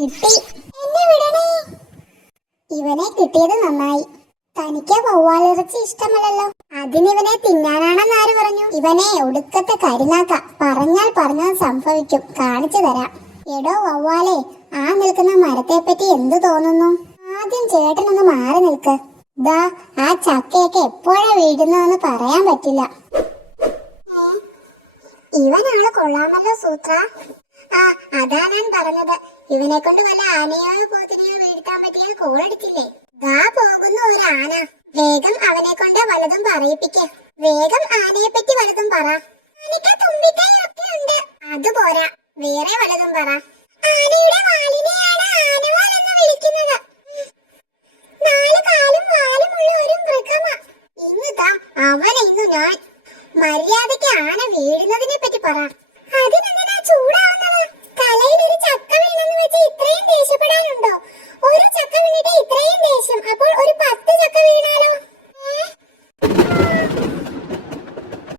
കിട്ടി. എന്നെ വിടണേ. ഇവനെ കിട്ടിയത് നന്നായി. തനിക്ക് വവ്വാലിറച്ചി ഇഷ്ടമല്ലല്ലോ. അതിനിവനെ തിന്നാനാണെന്ന് ആര് പറഞ്ഞു? ഇവനെ ഒടുക്കത്തെ കരുനാക്ക. പറഞ്ഞാൽ പറഞ്ഞത് സംഭവിക്കും. കാണിച്ചു തരാം. എടോ വവ്വാലേ, ആ നിൽക്കുന്ന മരത്തെപ്പറ്റി എന്തു തോന്നുന്നു? ആദ്യം ചേട്ടനൊന്ന് മാറി നിൽക്ക്. ദാ ആ ചക്കയൊക്കെ എപ്പോഴാ വീഴുന്നതെന്ന് പറയാൻ പറ്റില്ല. ഇവനാള് കൊള്ളാമല്ലോ സൂത്ര. ആ, അതാ ഞാൻ പറഞ്ഞത്. ഇവനെ കൊണ്ട് വല്ല ആനയോ പോത്തിനെയോ വീഴ്ത്താൻ പറ്റിയാൽ കോളടിച്ചില്ലേ. ദാ പോകുന്നു ഒരു ആന. വേഗം അവനെ കൊണ്ട് വലതും പറയിപ്പിക്ക. വേഗം ആനയെ പറ്റി വലതും പറ. അതുപോരാ, വേറെ വലതും പറ. ആനയുടെ വാലിനെയാണ് ആനവാൽ എന്ന് വിളിക്കുന്നത്. 4 കാലും വാലുമുള്ള ഒരു മൃഗമാ. ഇന്ന് താ അവനെ ഇന്ന് ഞാൻ. മര്യാദയ്ക്ക് ആന വീഴുന്നതിനെ പറ്റി പറ. അതിനെന്തിനാ ചൂടാവുന്നത്? തലയിൽ ഒരു ചക്ക വീണെന്ന് വെച്ച് ഇത്രയും ദേഷ്യപ്പെടാനുണ്ടോ? ഒരു ചക്ക വീണിട്ട് ഇത്രയും ദേഷ്യം. അപ്പോൾ ഒരു 10 ചക്ക വീണാലോ?